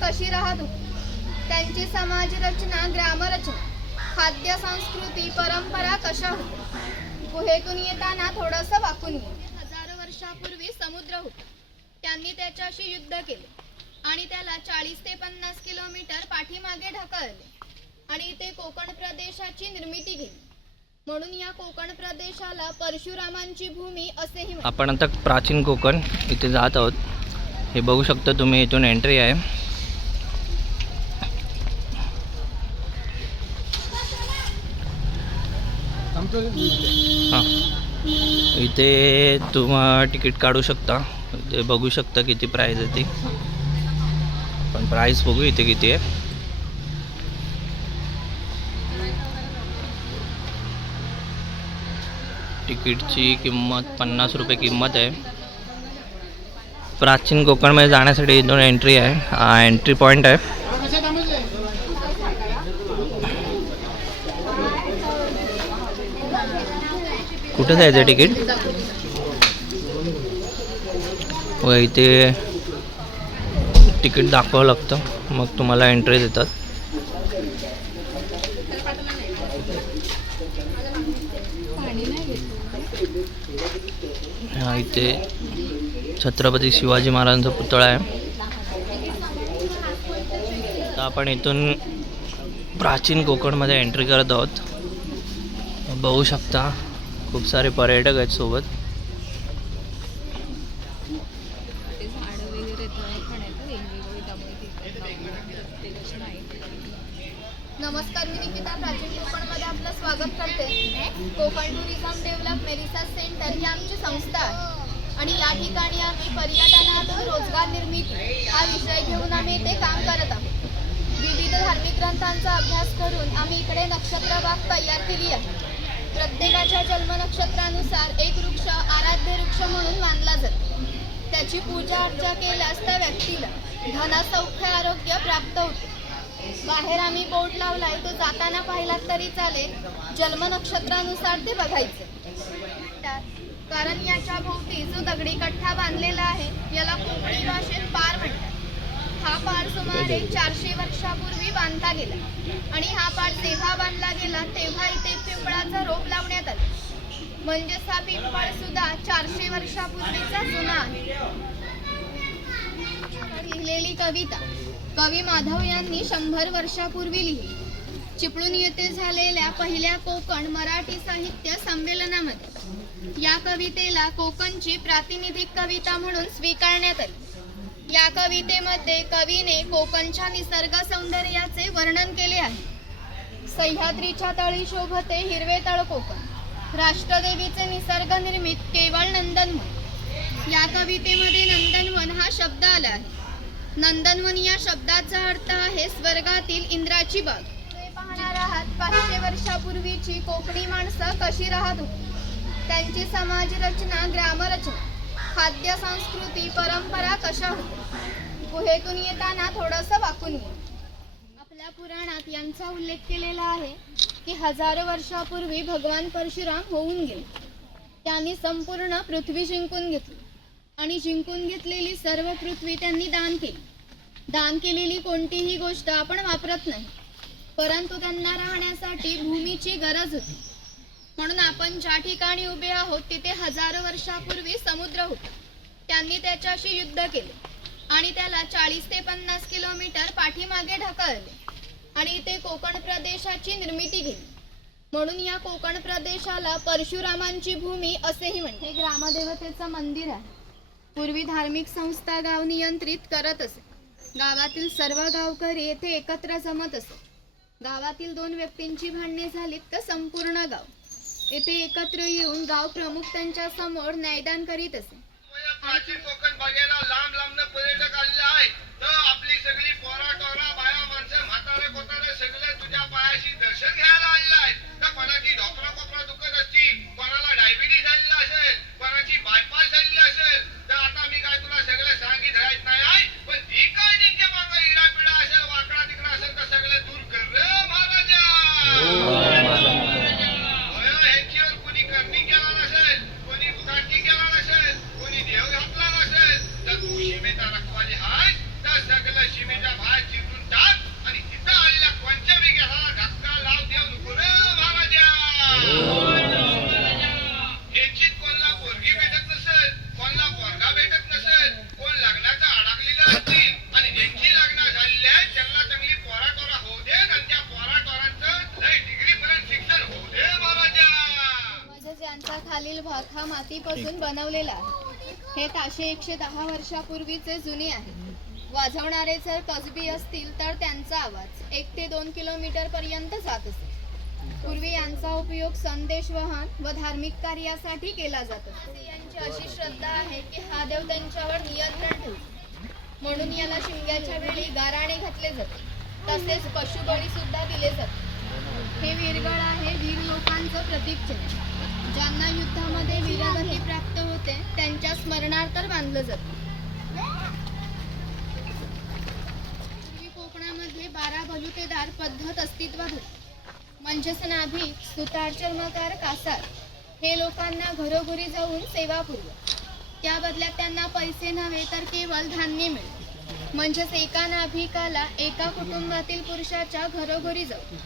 कशी राहतो? त्यांची समाज रचना ग्रामरचना खाद्य संस्कृती परंपरा कशा होत्या? गुहेतून येताना थोडंसं वाकून ये हजारो वर्षापूर्वी समुद्र होता. त्यांनी त्याच्याशी युद्ध केले आणि त्याला चाळीस ते पन्नास किलोमीटर पाठीमागे ढकलले आणि इथे कोकण प्रदेशाची निर्मिती केली. म्हणून या कोकण प्रदेशाला परशुरामांची भूमी असेही आपण आता प्राचीन कोकण इथे जात आहोत. हे बघू शकता तुम्ही इथून एंट्री आहे. हां. इथे तुम्हा तिकीट काढू शकता. इथे बघू शकता किती प्राईज आहे ती. पण प्राईस बघू इथे किती आहे. तिकीटची किंमत पन्नास रुपये किंमत आहे. प्राचीन कोकणमध्ये जाण्यासाठी इथून एंट्री आहे. हा एंट्री पॉईंट आहे. कुठं जायचं तिकीट? व इथे तिकीट दाखवावं लागतं. मग तुम्हाला एंट्री देतात. हा इथे छत्रपती शिवाजी महाराजांचा पुतळा आहे. आपण इथून प्राचीन कोकणमध्ये एंट्री करत आहोत. बघू शकता. खूप सारे पर्यटक आहेत सोबत. पाहिलात तरी चालेल. जन्म नक्षत्रानुसार ते बघायचे. कारण याच्या भोवती जो दगडी कठ्ठा बांधलेला आहे याला कोकणी भाषेत पार म्हणतात. हा पार सुमारे चारशे वर्षापूर्वी बांधला गेला. आणि हा पार जेव्हा बांधला गेला तेव्हा इथे पिंपळाचा रोप लावण्यात आला. म्हणजेच हा पिंपळ सुद्धा चारशे वर्षापूर्वीचा जुना आहे. लिहिलेली कविता. कवी माधव यांनी शंभर वर्षापूर्वी लिहिली. चिपळूण येथे झालेल्या पहिल्या कोकण मराठी साहित्य संमेलनामध्ये या कवितेला कोकणची प्रातिनिधिक कविता म्हणून स्वीकारण्यात आली. या कवितेमध्ये कवीने कोकणच्या निसर्ग सौंदर्याचे वर्णन केले आहे. सह्याद्रीच्या तळी शोभते हिरवे तळ कोकण. राष्ट्रदेवीचे निसर्ग निर्मित केवळ नंदनवन. या कवितेमध्ये नंदनवन हा शब्द आला आहे. नंदनवन या शब्दाचा अर्थ आहे स्वर्गातील इंद्राची बाग. हे आहात? पाचशे वर्षापूर्वीची कोकणी माणसं कशी राहत? होती त्यांची समाज रचना ग्रामरचना खाद्य संस्कृती परंपरा कशा होत्या? गुहेतून येताना थोडंसं वाकून ये आपल्या पुराणात यांचा उल्लेख केलेला आहे की हजारो वर्षापूर्वी भगवान परशुराम होऊन गेले. त्यांनी संपूर्ण पृथ्वी जिंकून घेतली आणि जिंकून घेतलेली सर्व पृथ्वी त्यांनी दान केली. दान केलेली कोणतीही गोष्ट आपण वापरत नाही. परंतु त्यांना राहण्यासाठी भूमीची गरज होती. म्हणून आपण ज्या ठिकाणी उभे आहोत तिथे हजारो वर्षापूर्वी समुद्र होता. त्यांनी त्याच्याशी युद्ध केले आणि त्याला चाळीस ते पन्नास किलोमीटर पाठीमागे ढकलले आणि इथे कोकण प्रदेशाची निर्मिती केली. म्हणून या कोकण प्रदेशाला परशुरामांची भूमी असेही म्हणते हे ग्रामदेवतेचं मंदिर आहे. पूर्वी धार्मिक संस्था गाव नियंत्रित करत असे. गावातील सर्व गावकरी येथे एकत्र जमत असे. गावातील दोन व्यक्तींची भांडणे झालीत तर संपूर्ण गाव. येथे एकत्र येऊन गाव प्रमुख त्यांच्यासमोर न्यायदान करीत असे. प्राचीन कोकण बघायला लांब लांब पर्यटक आलेले आहे तर आपली सगळी पोरा टोरा बाया माणसं म्हातारे कोतारे सगळे तुझ्या पायाशी दर्शन घ्यायला आलेले आहेत. तर कोणाची ढोकरा कोपरा दुखत असती कोणाला डायबिटीस झालेला असेल कोणाची बायपास झालेली असेल तर आता मी काय तुला सगळं सांगित राहत नाही आहे? पण जी काय नेमक्या मागं इडा पिडा असेल वाकडा तिकडा असेल तर सगळे दूर कर रे महाराजा. हो, होय, ह्यांच्यावर कोणी करणी केला नसेल कोणी काटणी केला नसेल कोणी देव घातला नसेल तर तू शिमेचा रखवाली हाय तर सगळं शिमेच्या वरील भाग हा मातीपासून बनवलेला आहे हे एकशे दहा वर्षापूर्वीचे जुने आहेत वाजवणारे जर कसबी असतील तर त्यांचा आवाज एक ते दोन किलोमीटर पर्यंत जात असे. पूर्वी यांचा उपयोग संदेशवहन व धार्मिक कार्यासाठी केला जातो यांची अशी श्रद्धा आहे की हा देव त्यांच्यावर नियंत्रण ठेवतो म्हणून याला शिमग्याच्या वेळी गाराणे घातले जाते. तसेच पशुबळी सुद्धा दिले जाते. हे वीरगळ आहे वीर लोकांचं प्रतीक चिन्ह. ज्यांना युद्धामध्ये वीरगती प्राप्त प्राप्त होते त्यांच्या स्मरणार्थ बांधलं जातं. पूर्वी कोकणामध्ये बारा बलुतेदार पद्धत अस्तित्वात होती म्हणजेच नाभी सुतार चर्मकार कासार हे लोकांना घरोघरी जाऊन सेवा पुरवत. त्या बदल्यात त्यांना पैसे नव्हे तर केवळ धान्य मिळते. म्हणजेच एका नाभिकाला एका कुटुंबातील पुरुषाच्या घरोघरी जाऊ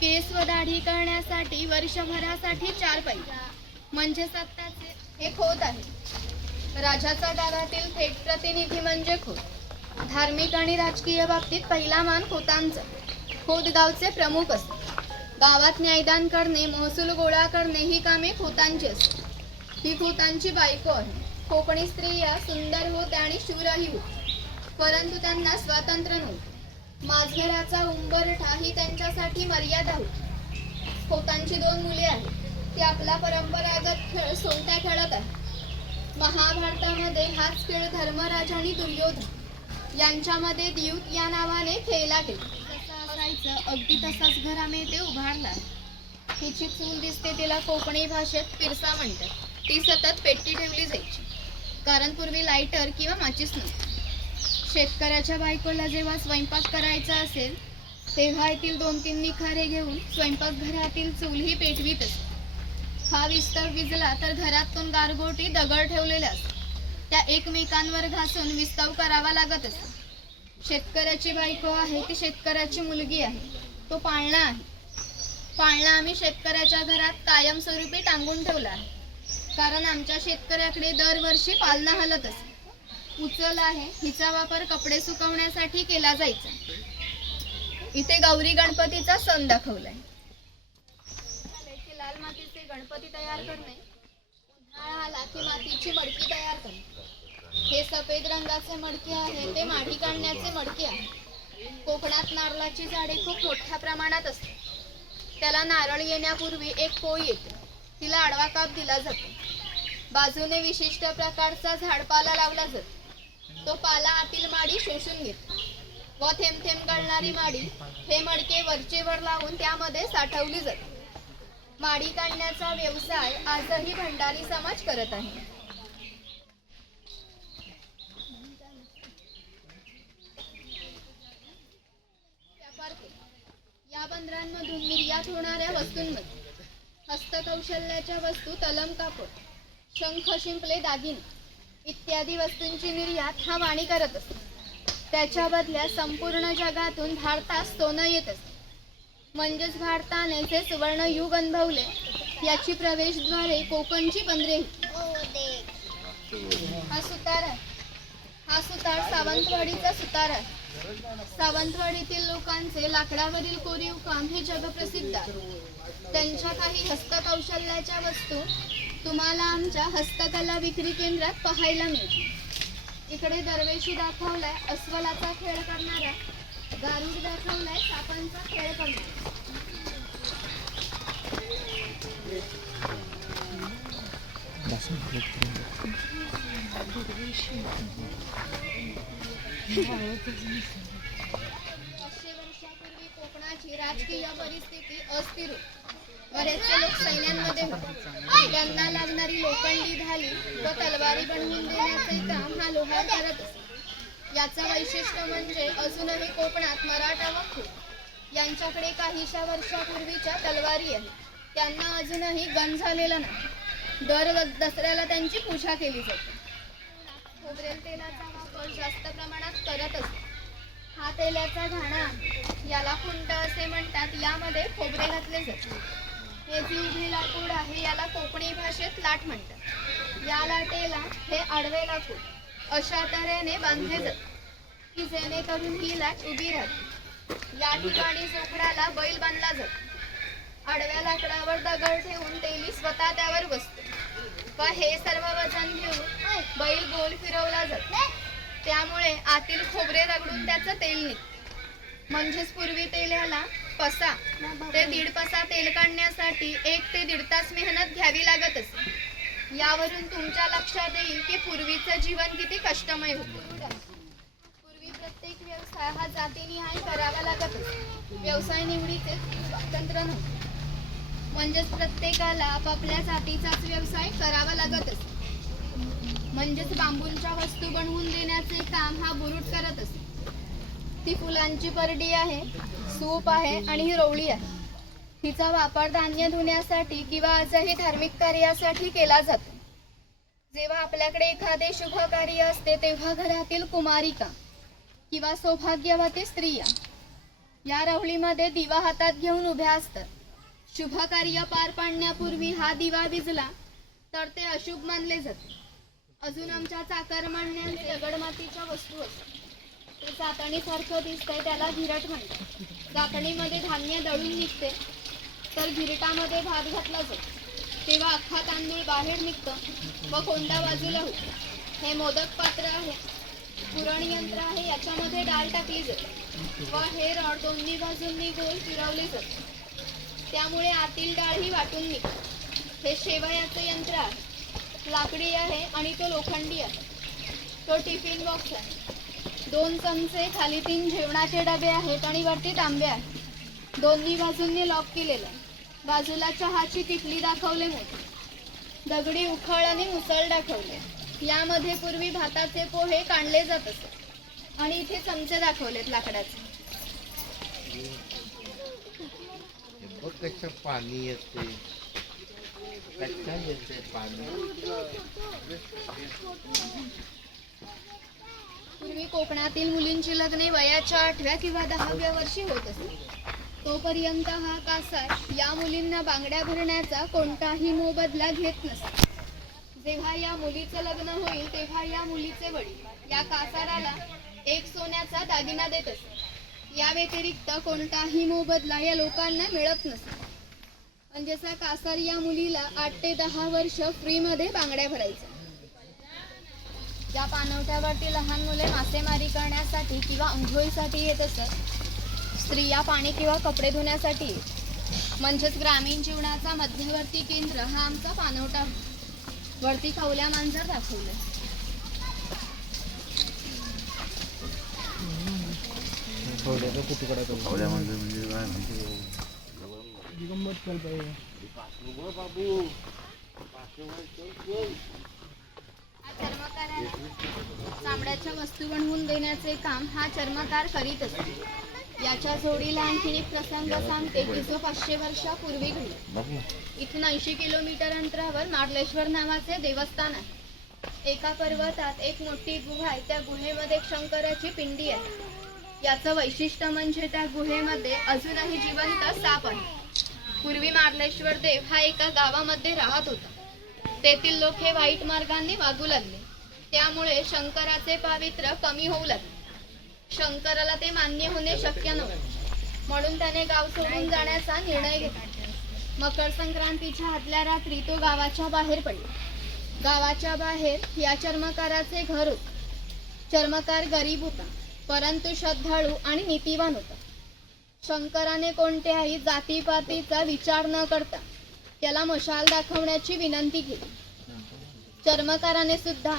केस व दाढी करण्यासाठी वर्षभरासाठी चार पैसे. म्हणजे सत्ताचे हे खोत आहे. राजाचा गावातील थेट प्रतिनिधी म्हणजे खोत. धार्मिक आणि राजकीय बाबतीत पहिला मान खोतांचा. खोत गावचे प्रमुख असते गावात न्यायदान करणे महसूल गोळा करणे ही कामे खोतांची असते ही खोतांची बायको आहे. कोकणी स्त्रिया सुंदर होत्या आणि शूरही होत. परंतु त्यांना स्वातंत्र्य नव्हते. माझघराचा उंबरठा ही त्यांच्यासाठी मर्यादा होती. खोतांची दोन मुले आहेत. ती आपला परंपरागत खेळ सोंगट्या खेळत आहे. महाभारतामध्ये हाच खेळ धर्मराज आणि दुर्योधन यांच्यामध्ये द्यूत या नावाने खेळला गेला. करायचं असायचं अगदी तसाच घर आम्ही ते उभारला. हिची चूल दिसते तिला कोकणी भाषेत पिरसा म्हणतात. ती सतत पेटी ठेवली जायची. कारण पूर्वी लायटर किंवा माचीस नव्हती. शेतकऱ्याच्या बायकोला जेव्हा स्वयंपाक करायचा असेल तेव्हा येथील दोन तीन निखारे घेऊन स्वयंपाकघरातील चूलही पेटवीत असते हा विस्तव विजला तर घरातून गारगोटी दगड ठेवलेल्या असतात. त्या एकमेकांवर घासून विस्तव करावा लागत असत. शेतकऱ्याची बायको आहे ती शेतकऱ्याची मुलगी आहे. तो पाळणा आहे. पाळणा आम्ही शेतकऱ्याच्या घरात कायमस्वरूपी टांगून ठेवला आहे. कारण आमच्या शेतकऱ्याकडे दरवर्षी पालना हलत असे उचल आहे हिचा वापर कपडे सुकवण्यासाठी केला जायचा. इथे गौरी गणपतीचा सण दाखवलाय. गणपती तयार करणे. उन्हाळा आला की मातीची मडकी तयार करणे. हे सफेद रंगाचे मडके आहे ते माडी काढण्याचे मडके आहे. कोकणात नारळाची झाडे खूप मोठ्या प्रमाणात असते त्याला नारळ येण्यापूर्वी एक पोळी येते. तिला आडवा काप दिला जातो. बाजूने विशिष्ट प्रकारचा झाडपाला लावला जातो. तो पाला आतील माडी शोषून घेतो. व थेंब थेंब गळणारी माडी हे मडके वरचे वर लावून त्यामध्ये साठवली जाते. माडी काढण्याचा व्यवसाय आजही भंडारी समाज करत आहे. या बंदरांमधून निर्यात होणाऱ्या वस्तूंमध्ये हस्तकौशल्याच्या वस्तू तलम कापड शंख शिंपले दागिने इत्यादी वस्तूंची निर्यात हा वाणी करत असतो. त्याच्या बदल्यात संपूर्ण जगातून भारतात सोनं येत असते. म्हणजेच भारताने जे सुवर्ण युग अनुभवले याची प्रवेशद्वारे कोकणची पंधरे हा. सुतार आहे हा सुतार सावंतवाडीचा सुतार. आहे सावंतवाडीतील लोकांचे लाकडावरील कोरीव काम हे जगप्रसिद्ध आहे. त्यांच्या काही हस्तकौशल्याच्या वस्तू तुम्हाला आमच्या हस्तकला विक्री केंद्रात पाहायला मिळतील. इकडे दरवेशी दाखवलाय अस्वलाचा खेळ करणारा गारुड दाखवलाय सापांचा खेळ पाचशे वर्षापूर्वी कोकणाची राजकीय परिस्थिती अस्थिर होती. बरेचसे लोक सैन्यांमध्ये होते. त्यांना लागणारी लोखंडी ढाली व तलवारी बनवून देण्याचे काम हा लोहार करत असे याचं वैशिष्ट्य म्हणजे अजूनही कोकणात मराठा व खूप. यांच्याकडे काहीशा वर्षापूर्वीच्या तलवारी आहेत. त्यांना अजूनही गण झालेला नाही. दर दसऱ्याला त्यांची पूजा केली जाते. खोबरेल तेलाचा वापर जास्त प्रमाणात करत असतो. हा तेलाचा घाणा याला खुंट असे म्हणतात यामध्ये खोबरे घातले जाते. हे जी उभे लाकूड आहे याला कोकणी भाषेत लाट म्हणतात. या लाटेला हे आडवे लाकूड. अशा तऱ्हेने बांधले जात की जेणेकरून ही लाट उभी राहते. या ठिकाणी जोखडाला बैल बांधला जातो. आडव्या लाकडावर दगड ठेवून तेली स्वतः त्यावर बसते. व हे सर्व वजन घेऊन बैल गोल फिरवला जातो. त्यामुळे आतील खोबरे रगडून त्याचं तेल निघतं. म्हणजेच पूर्वी तेल ह्याला पसा. ते दीड पसा तेल काढण्यासाठी एक ते दीड तास मेहनत घ्यावी लागत असे. यावरून तुमच्या लक्षात येईल की पूर्वीचं जीवन किती कष्टमय होतं. पूर्वी प्रत्येक व्यवसाय हा जातीनिहाय करावा लागत व्यवसाय निवडीचे स्वातंत्र्य नव्हते. म्हणजेच प्रत्येकाला आपापल्या जातीचाच व्यवसाय करावा लागत असे. म्हणजेच बांबूंच्या वस्तू बनवून देण्याचे काम हा बुरुट करत असे. ती फुलांची परडी आहे सूप आहे आणि ही रोवळी आहे. हिचा वापर धान्य धुण्यासाठी किंवा आजही धार्मिक कार्यासाठी केला जातो. जेव्हा आपल्याकडे एखादे शुभ कार्य असते तेव्हा घरातील कुमारिका किंवा सौभाग्यवती स्त्रिया या रवळीमध्ये दिवा हातात घेऊन उभ्या असतात. शुभ कार्य पार पाडण्यापूर्वी हा दिवा विजला तर ते अशुभ मानले जाते. अजून आमच्या चाकरमान्यांचे दगडमातीच्या वस्तू असतात. ते चातणीसारखं दिसतंय त्याला धिरट म्हणतात. चातणीमध्ये धान्य दळून निघते. तर घिरटामध्ये भात घातला जातो. तेव्हा अख्खा तांदूळ बाहेर निघतं व कोंडा बाजूला होतो. हे मोदक पात्र आहे. पुरण यंत्र आहे. याच्यामध्ये डाळ टाकली जाते व हे रॉड दोन्ही बाजूंनी गोल फिरवले जाते. त्यामुळे आतील डाळ ही वाटून निघते. हे शेवयाचं यंत्र आहे. लाकडी आहे आणि तो लोखंडी आहे. तो टिफिन बॉक्स आहे. दोन चमचे खाली तीन जेवणाचे डबे आहेत आणि वरती तांबे आहेत. दोन्ही बाजूंनी लॉक केलेलं आहे. बाजूला चहाची किटली दाखवले मोठी. दगडी उखळ आणि मुसळ दाखवले. यामध्ये पूर्वी भाताचे पोहे काढले जात असत आणि इथे चमचे दाखवलेत लाकडाचे. बघ कसं पाणी येते. कच्चा येते पाणी. पूर्वी कोकणातील मुलींची लग्ने वयाच्या आठव्या किंवा दहाव्या वर्षी होत असत तोपर्यंत हा कासार या मुलींना बांगड्या भरण्याचा कोणताही मोबदला घेत नसे जेव्हा या मुलीचं लग्न होईल तेव्हा या मुलीचे वडील या कासाराला एक सोन्याचा दागिना देत असे या व्यतिरिक्त कोणताही मोबदला या लोकांना मिळत नसे म्हणजेचा कासार या मुलीला आठ ते दहा वर्ष फ्रीमध्ये बांगड्या भरायचा. ज्या पानवट्यावरती लहान मुले मासेमारी करण्यासाठी किंवा अंघोळीसाठी येत असत स्त्रिया पाणी किंवा कपडे धुण्यासाठी. म्हणजेच ग्रामीण जीवनाचा मध्यवर्ती केंद्र हा आमचा होता. वरती खवल्या मांजर दाखवलं हा चर्मकार आहे. चामड्याच्या वस्तू बनवून देण्याचे काम हा चर्मकार करीत असतो याच्या जोडीला आणखी एक प्रसंग सांगते की जो पाचशे वर्षापूर्वी घडला. इथून ऐंशी किलोमीटर अंतरावर मार्लेश्वर नावाचे देवस्थान आहे. एका पर्वतात एक मोठी गुहा आहे. त्या गुहेमध्ये एक शंकराची पिंडी आहे. याचं वैशिष्ट्य म्हणजे त्या गुहेमध्ये अजूनही जिवंत साप आहे. पूर्वी मार्लेश्वर देव हा एका गावामध्ये राहत होता. तेथील लोक हे वाईट मार्गाने वागू लागले. त्यामुळे शंकराचे पावित्र्य कमी होऊ लागले. शंकराला ते मान्य होणे शक्य नव्हते. म्हणून त्याने गाव सोडून जाण्याचा निर्णय घेतला. मकर संक्रांतीच्या आदल्या रात्री तो गावाच्या बाहेर पडला. गावाच्या बाहेर या चर्मकाराचे घर होते. चर्मकार गरीब होता परंतु श्रद्धाळू आणि नीतिवान होता. शंकराने कोणत्याही जातीपातीचा विचार न करता त्याला मशाल दाखवण्याची विनंती केली. चर्मकाराने सुद्धा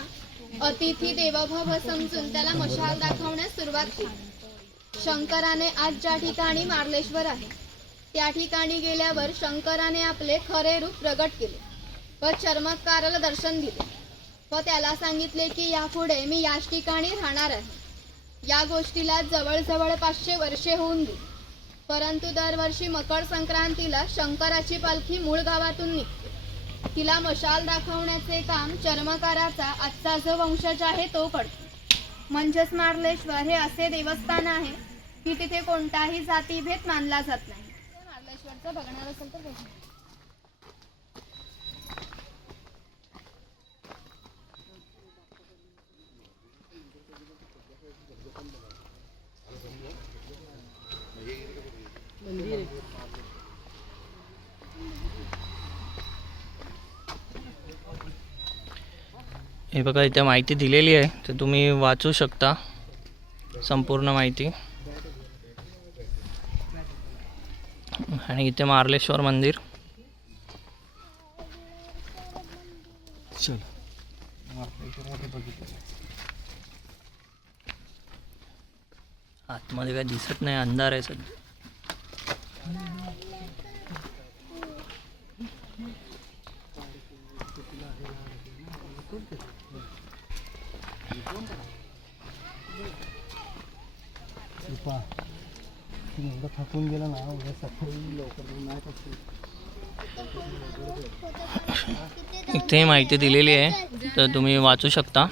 अतिथी देवभाव समजून त्याला मशाल दाखवण्यास सुरुवात केली. शंकराने आज ज्या ठिकाणी मार्लेश्वर आहे त्या ठिकाणी गेल्यावर शंकराने आपले खरे रूप प्रगट केले व चर्मकाराला दर्शन दिले व त्याला सांगितले की यापुढे मी याच ठिकाणी राहणार आहे. या गोष्टीला जवळजवळ पाचशे वर्षे होऊन गेली. परंतु दरवर्षी मकर संक्रांतीला शंकराची पालखी मूळ गावातून निघते. तिला मशाल दाखवण्याचे काम चर्मकाराचा आजचा जो वंशज आहे तो करतो. म्हणजेच मार्लेश्वर हे असे देवस्थान आहे की तिथे कोणताही जातीभेद मानला जात नाही. मार्लेश्वरचं बघणार असेल तर हे बघा इथे माहिती दिलेली आहे तर तुम्ही वाचू शकता संपूर्ण माहिती. आणि इथे मार्लेश्वर मंदिर. आतमध्ये काय दिसत नाही अंधार आहे सध्या. थकून गेला ना उद्या सकाळी लवकर नाही इथे माहिती दिलेली आहे तर तुम्ही वाचू शकता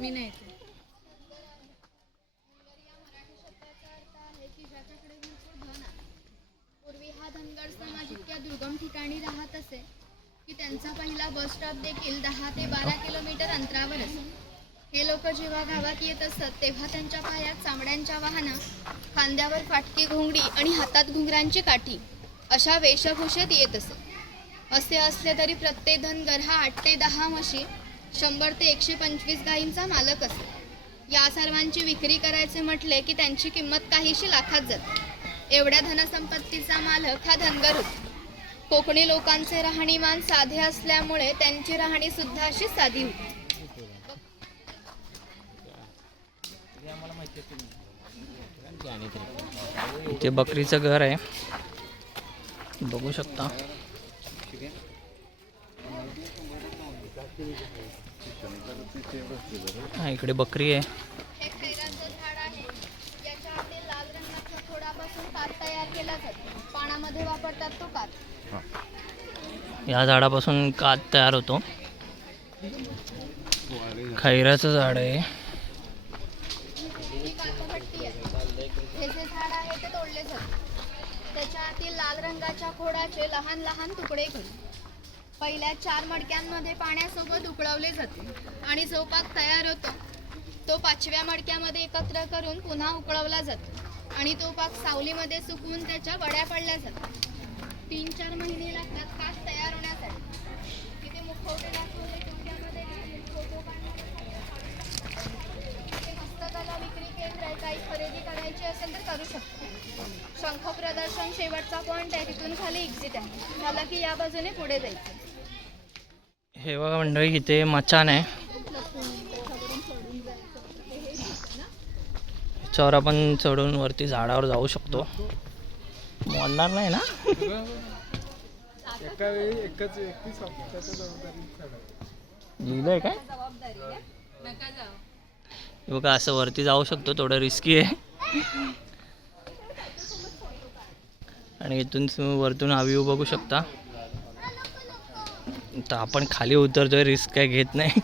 मी नाही पूर्वी हा धनगर समाज इतक्या दुर्गम ठिकाणी राहत असे की त्यांचा पहिला बस स्टॉप देखील दहा ते बारा किलोमीटर अंतरावर असे हे लोक जेव्हा गावात येत असत तेव्हा त्यांच्या पायात चामड्यांच्या वाहनं खांद्यावर फाटकी घोंगडी आणि हातात काठी अशा वेशभूषेत येत असे. असे असले तरी प्रत्येक धनगर हा आठ ते दहा म्हशी शंभर ते एकशे पंचवीस गायींचा मालक असे. या सर्वांची विक्री करायचे म्हटले की त्यांची किंमत काहीशी लाखात जाते. एवढ्या धनसंपत्तीचा मालक हा धनगर होता कोकणी लोकांचे राहणीमान साधे असल्यामुळे त्यांची राहणी सुद्धा अशी साधी होती. इथे बकरीचं घर आहे. बघू शकता. हा इकडे बकरी आहे. कात तयार या झाडापासून कात तयार होतो. खैराचं झाड आहे. आहे त्याच्या आतील लाल रंगाच्या खोडाचे लहान लहान तुकडे करून पहिल्या चार मडक्यांमध्ये पाण्यासोबत उकळवले जाते आणि जो पाक तयार होतो तो पाचव्या मडक्यामध्ये एकत्र करून पुन्हा उकळवला जातो आणि तो पाक सावलीमध्ये सुकवून त्याच्या वड्या पडल्या जातात. तीन चार महिने लागतात काच तयार होण्यासाठी तिथे मुखवटे दाखवले तुमच्यामध्ये फोटो इथे हस्तकला विक्री केंद्र आहे काही खरेदी करायची असेल तर करू पंख प्रदर्शन शेवटचा पॉईंट आहे. तिथून खाली एक्झिट आहे. मला की या बाजूने पुढे जायचं हे बघा मंडळी इथे मचान आहे. याच्यावर आपण चढून वरती झाडावर जाऊ शकतो. म्हणणार नाही ना? लिहिलंय काय? बघा असं वरती जाऊ शकतो थोडं रिस्की आहे. आणि इथून वरतून हा व्ह्यू बघू शकता. तर आपण खाली उतरतोय रिस्क काय घेत नाही.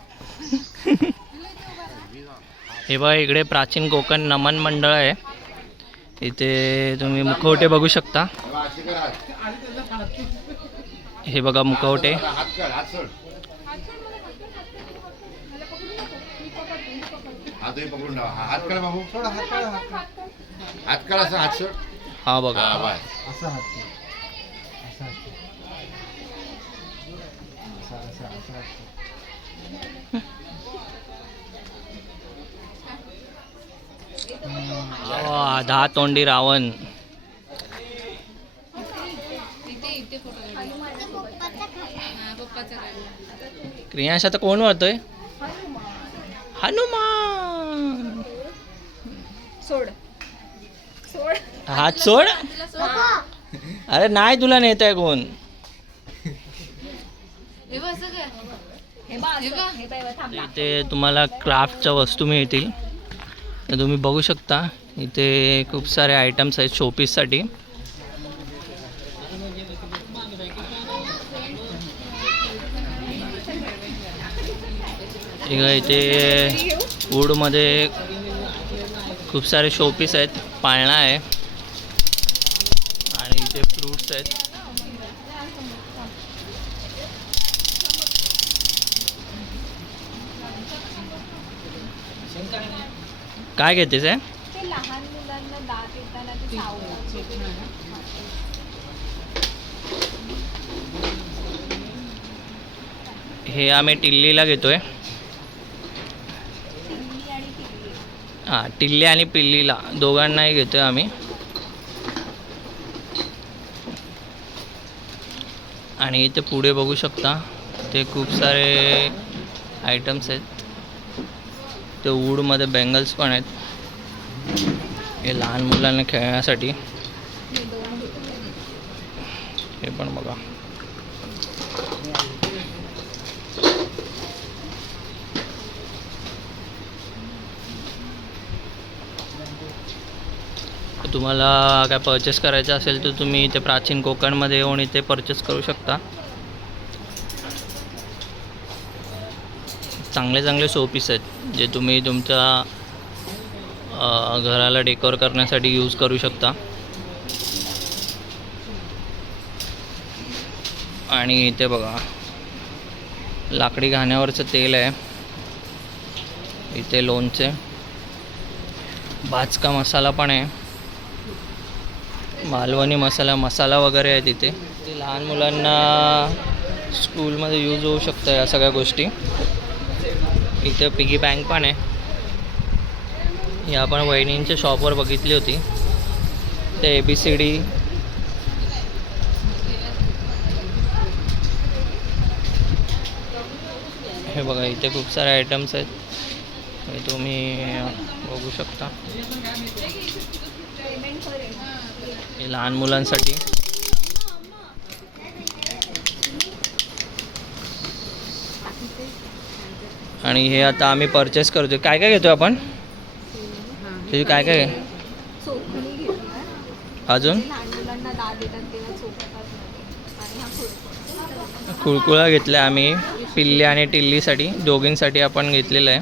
हे बघा इकडे प्राचीन कोकण नमन मंडळ आहे. इथे तुम्ही मुखवटे बघू शकता. हात हे बघा मुखवटे. हात हा, हा बघा बाय. असा. असा. असा असा असा. वा, दहा तोंडी रावण. क्रियांश आता कोण वाटतोय हनुमान. सोड. हात सोड अरे नाही तुला नेत आहे कोण. इथे तुम्हाला क्राफ्टच्या वस्तू मिळतील. तर तुम्ही बघू शकता इथे खूप सारे आयटम्स आहेत शोपीससाठी इथे वूडमध्ये खूप सारे शोपीस आहेत. पाळणा आहे. इथे फ्रूट्स आहेत काय घेतेस आहे हे आम्ही टिल्लीला घेतोय. हा हां टिल्ली आणि पिल्लीला. दोघांनाही घेतोय आम्ही. आणि इथे पुढे बघू शकता. ते खूप सारे आयटम्स आहेत. ते वूडमध्ये बेंगल्स पण आहेत. हे लहान मुलांना खेळण्यासाठी. हे पण बघा. तुम्हाला काय परचेस करायचं असेल तर तुम्ही इथे प्राचीन कोकणमध्ये येऊन इथे परचेस करू शकता. चांगले चांगले शोपीस आहेत जे तुम्ही तुमच्या घराला डेकोर करण्यासाठी यूज करू शकता. आणि इथे बघा लाकडी घाण्यावरचं तेल आहे. इथे लोणचे भाजका मसाला पण आहे. मालवणी मसाला मसाला वगैरे आहे तिथे. ते लहान मुलांना स्कूलमध्ये यूज होऊ शकतं या सगळ्या गोष्टी. इथे पिगी बँक पण आहे. ही आपण वहिनींच्या शॉपवर बघितली होती. ते ए बी सी डी हे बघा इथे खूप सारे आयटम्स आहेत. हे तुम्ही बघू शकता. हे लहान मुलांसाठी. आणि हे आता आम्ही परचेस करतो काय काय घेतो आपण? तुझी काय काय? अजून? कुळकुळा घेतला आम्ही. पिल्ली आणि टिल्लीसाठी. दोघींसाठी आपण घेतलेलं आहे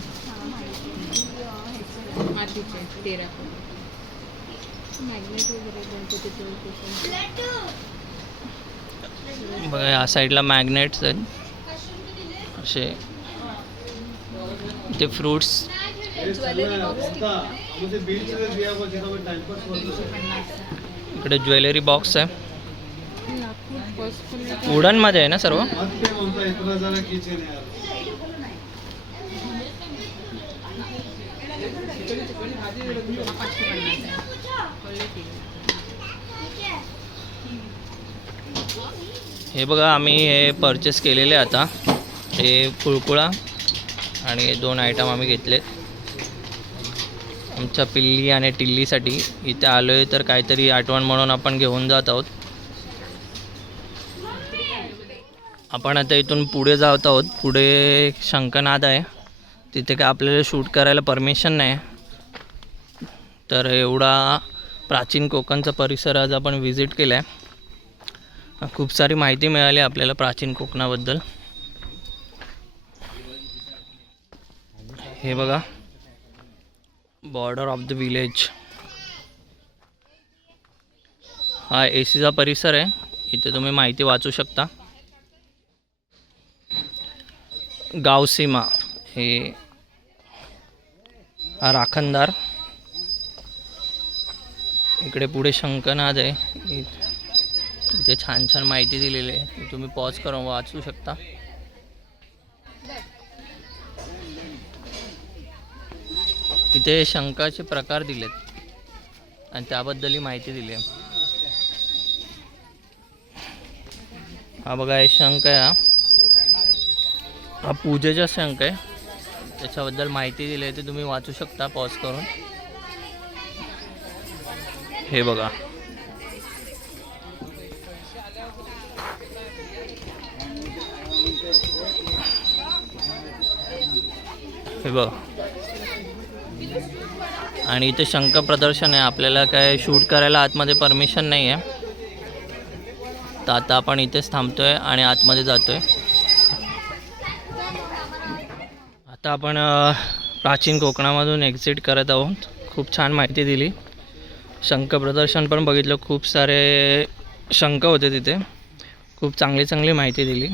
मातीचे तेरा मॅग्नेट वगैरे गणपतीचे बघा या साईडला मॅग्नेट्स आहेत. असे. ते फ्रूट्स इकडे ज्वेलरी बॉक्स आहे. वुडनमध्ये आहे ना सर्व? हे बघा आम्ही हे परचेस केलेले आता. हे कुळकुळा आणि हे दोन आयटम आम्ही घेतले आमच्या पिल्ली आणि टिल्लीसाठी इथे आलो आहे तर काहीतरी आठवण म्हणून आपण घेऊन जात आहोत. आपण आता इथून पुढे जात आहोत. पुढे शंकनाद आहे. तिथे काय आपल्याला शूट करायला परमिशन नाही. तर एवढा प्राचीन कोकणचा परिसर आज आपण व्हिजिट केला आहे खूप सारी माहिती मिळाली आपल्याला प्राचीन कोकणाबद्दल. हे बघा. बॉर्डर ऑफ द विलेज हा ए सीचा परिसर आहे. इथे तुम्ही माहिती वाचू शकता. गावसीमा हे हा राखणदार. इकडे पुढे शंकनाद आहे. इथे छान छान माहिती दिलेली आहे. तुम्ही पॉज करून वाचू शकता. इथे शंकाचे प्रकार दिलेत. आणि त्याबद्दलही माहिती दिली आहे. हा बघा हे शंख आहे हा. हा पूजेचा शंख आहे. त्याच्याबद्दल माहिती दिली आहे ते तुम्ही वाचू शकता पॉज करून. हे बघा. हे बघ. आणि इथे शंख प्रदर्शन आहे. आपल्याला काय शूट करायला आतमध्ये परमिशन नाही आहे तर आता आपण इथेच थांबतोय आणि आतमध्ये जातोय. आता आपण प्राचीन कोकणामधून एक्झिट करत आहोत. खूप छान माहिती दिली. शंख प्रदर्शन पण बघितलं. खूप सारे शंख होते तिथे. खूप चांगली चांगली माहिती दिली.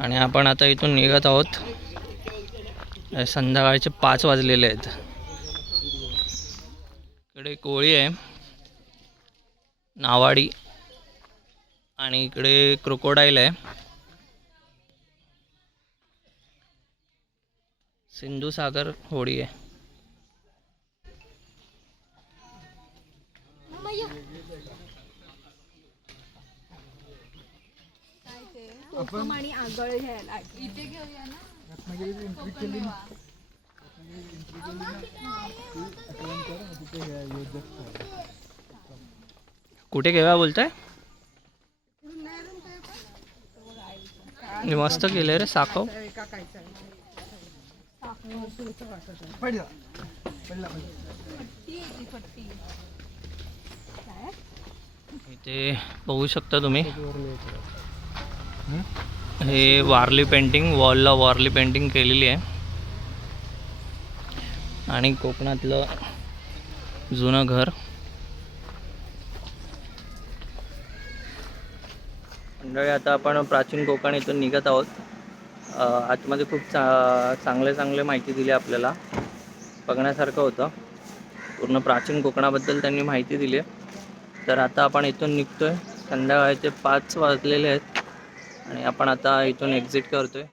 आणि आपण आता इथून निघत आहोत. संध्याकाळचे पाच वाजलेले आहेत. इकडे कोळी आहे. नावाडी. आणि इकडे क्रोकोडाईल आहे. सिंधुसागर होळी आहे. आपण आणि आगळ घ्यायला इथे घेऊया ना? रत्नागिरीत एंट्री केली ना रत्नागिरीत एंट्री केली ना ती आठवण कर मग तिथे हे आहे, योजक स्थळ. कुठे घेऊया बोलताय हे मस्त केलंय रे साखव पडला पडला पडला इथे बघू शकता तुम्ही वरले इकडं. हे वारली पेंटिंग वॉलला वारली पेंटिंग केलेली आहे. आणि कोकणातलं जुनं घर. मंडळी आता आपण प्राचीन कोकण इथून निघत आहोत. आतमध्ये खूप चा चांगले चांगले माहिती दिली आपल्याला. बघण्यासारखं होतं. पूर्ण प्राचीन कोकणाबद्दल त्यांनी माहिती दिली तर आता आपण इथून निघतोय. संध्याकाळचे पाच वाजलेले आहेत. आणि आपण आता इथून एक्झिट करतोय.